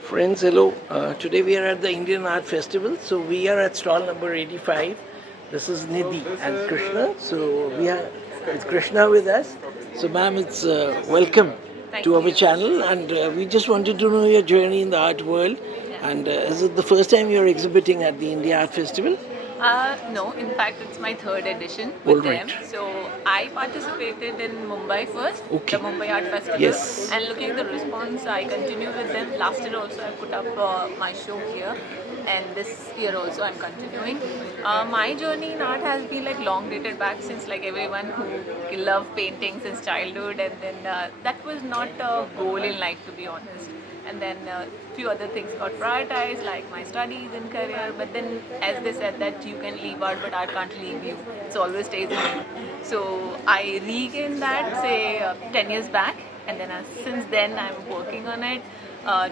Friends, hello. Today we are at the Indian Art Festival. So we are at stall number 85. This is Nidhi and Krishna. So we are with Krishna with us. So ma'am, it's welcome Thank to our you. channel, and we just wanted to know your journey in the art world. And is it the first time you're exhibiting at the India Art Festival? No, in fact, it's my third edition All with them. right. So I participated in Mumbai first, Okay. the Mumbai Art Festival, Yes. and looking at the response, I continue with them. Last year also, I put up my show here, and this year also, I'm continuing. My journey in art has been like long dated back since like everyone who love painting since childhood, and then that was not a goal in life, to be honest. And then few other things got prioritized like my studies and career, but then as they said that you can leave art but art can't leave you, it always stays in you. So I regained that say 10 years back, and then since then I'm working on it,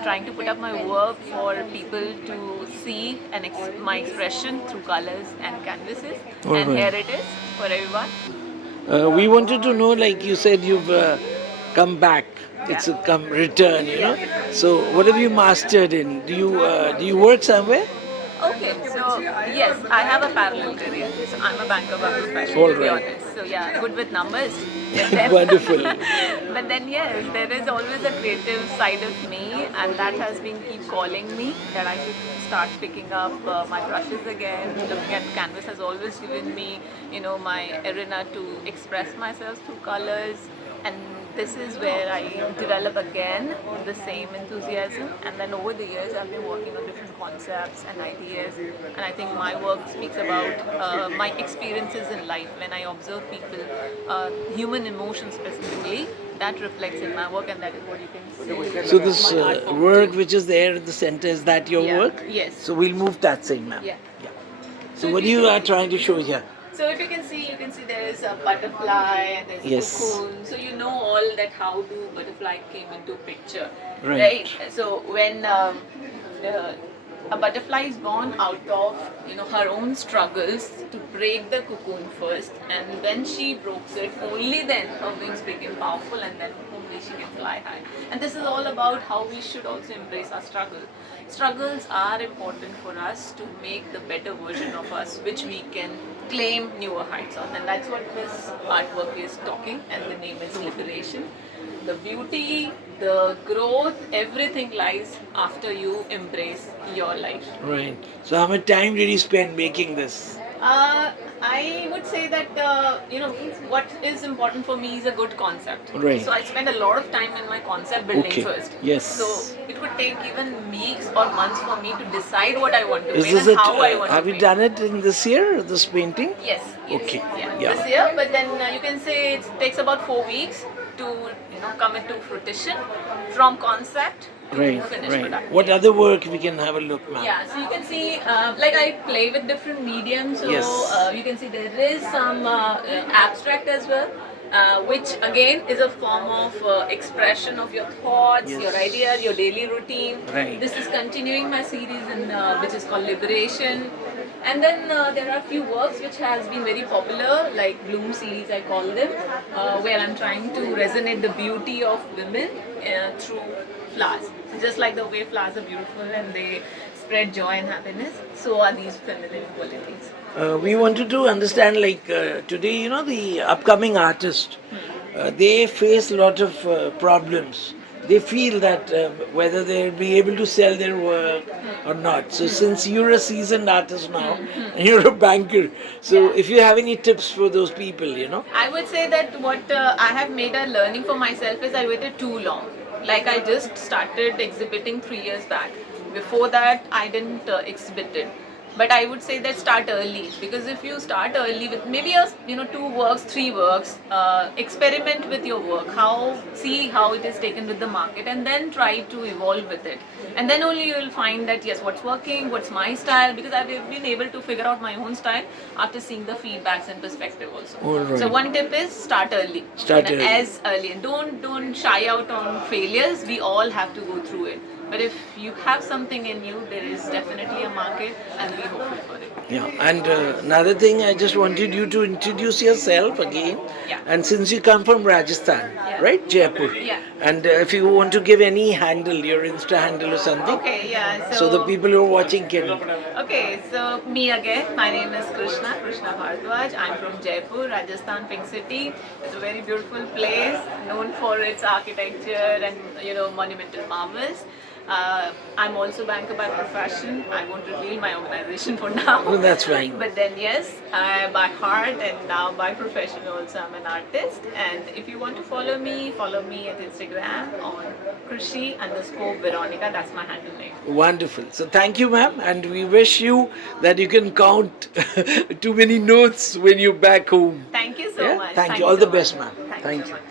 trying to put up my work for people to see and my expression through colors and canvases. All And right. here it is for everyone. We wanted to know, like you said, you've come back. It's a come return, you know. So, what have you mastered in? Do you work somewhere? Okay, so yes, I have a parallel career. So I'm a banker by profession, All to be right. honest. So yeah, good with numbers. But then, Wonderful. but then yes, there is always a creative side of me, and that has been keep calling me that I should start picking up my brushes again. Looking at canvas has always given me, my arena to express myself through colors, and this is where I develop again the same enthusiasm. And then over the years, I've been working on different concepts and ideas. And I think my work speaks about my experiences in life. When I observe people, human emotions specifically, that reflects in my work, and that is what you can see. So, this my art form work too. which is there at the center, is that your Yeah. work? Yes. So, we'll move that same, ma'am. Yeah. So, if what you you can are trying to show here? So if you can see there is a butterfly and there's Yes. a cocoon. So you know all that how do butterfly came into picture, Right. So when the, a butterfly is born out of her own struggles to break the cocoon first, and when she breaks it, only then her wings became powerful, and then only she can fly high. And this is all about how we should also embrace our struggle. Struggles are important for us to make the better version of us, which we can claim newer heights on. And that's what this artwork is talking, and the name is Liberation. The beauty, the growth, everything lies after you embrace your life. Right. So, how much time did you spend making this? I would say that what is important for me is a good concept. Right. So I spend a lot of time in my concept building Okay. first. Yes. So it would take even weeks or months for me to decide what I want to Is paint this and it? how I want Have to you paint. done it in this year, this painting? Yes. Okay. Yeah. Yeah. This year, but then you can say it takes about 4 weeks to come into fruition from concept to Right, finished right. product. What other work we can have a look, ma'am? Yeah, so you can see, like I play with different mediums, so Yes. you can see there is some abstract as well, which again is a form of expression of your thoughts, Yes. your ideas, your daily routine. Right. This is continuing my series which is called Liberation. And then there are few works which has been very popular, like Bloom series I call them, where I'm trying to resonate the beauty of women through flowers. Just like the way flowers are beautiful and they spread joy and happiness, so are these feminine qualities. We wanted to understand, like today, the upcoming artists, they face a lot of problems. They feel that whether they'll be able to sell their work or not. So, since you're a seasoned artist now and you're a banker, so Yeah. if you have any tips for those people. I would say that what I have made a learning for myself is I waited too long. Like I just started exhibiting 3 years back. Before that, I didn't exhibit it. But I would say that start early, because if you start early with maybe a 2 works, 3 works, experiment with your work, see how it is taken with the market, and then try to evolve with it. And then only you will find that yes, what's working, what's my style, because I've been able to figure out my own style after seeing the feedbacks and perspective also. All right. So one tip is start early. Start early. As early. And don't shy out on failures. We all have to go through it. But if you have something in you, there is definitely a market, and be hopeful for it. Yeah, and another thing, I just wanted you to introduce yourself again. Yeah. And since you come from Rajasthan, Yeah. right, Jaipur, Yeah. and if you want to give any handle, your Insta handle or something, Okay, yeah. so the people who are watching can. Okay, so me again. My name is Krishna Bhardwaj. I'm from Jaipur, Rajasthan, Pink City. It's a very beautiful place, known for its architecture and monumental marvels. I'm also banker by profession. I won't reveal my organization for now. Oh, that's fine. But then yes, by heart and now by profession also I'm an artist. And if you want to follow me at Instagram on Krishi_Veronica. That's my handle name. Wonderful. So thank you, ma'am, and we wish you that you can count too many notes when you're back home. Thank you so Yeah? much. Thank you. All so the best, much. ma'am. Thank Thank so you. much.